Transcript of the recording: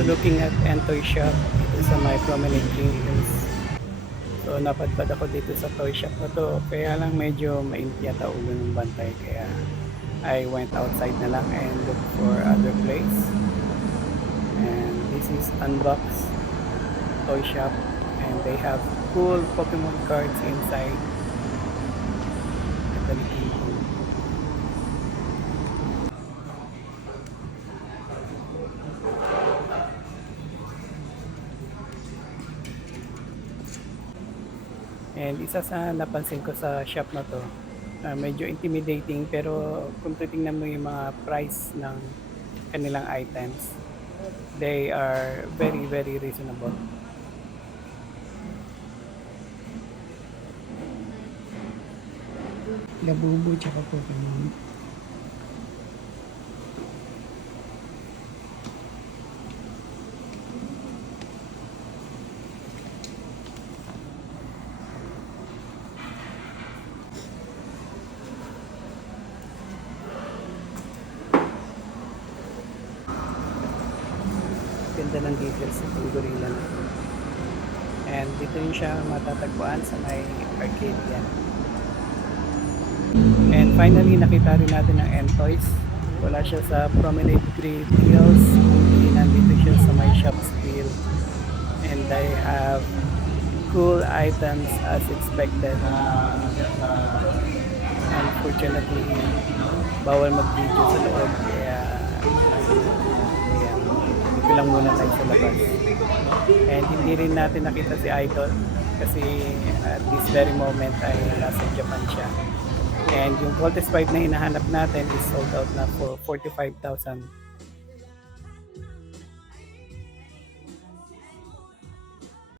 So looking at Entoy shop dito sa my promenade Green Hills. So napadpad ako dito sa toy shop na to. Kaya lang medyo mainit yata ulo ng bantay. Kaya I went outside na lang and look for other place. And this is Unbox Toy Shop. And they have cool Pokemon cards inside. Ganda ni King Kong. And isa sa napansin ko sa shop na to, medyo intimidating pero kung titingnan mo yung mga price ng kanilang items, they are very very reasonable. Labubu tsaka Pokemon. Ganda ng details ng gorilla na ito. And dito rin siya matatagpuan sa may Arcadia. And finally, nakita rin natin ang Entoys. Wala siya sa Promenade Green Hills. Hindi nandito siya sa my shops field. And I have cool items as expected. Unfortunately, bawal mag-video sa loob. Kaya, ayan, dito lang muna tayo sa labas. And hindi rin natin nakita si Idol kasi at this very moment ay nasa Japan siya. And yung Voltes 5 na hinahanap natin is sold out na for 45,000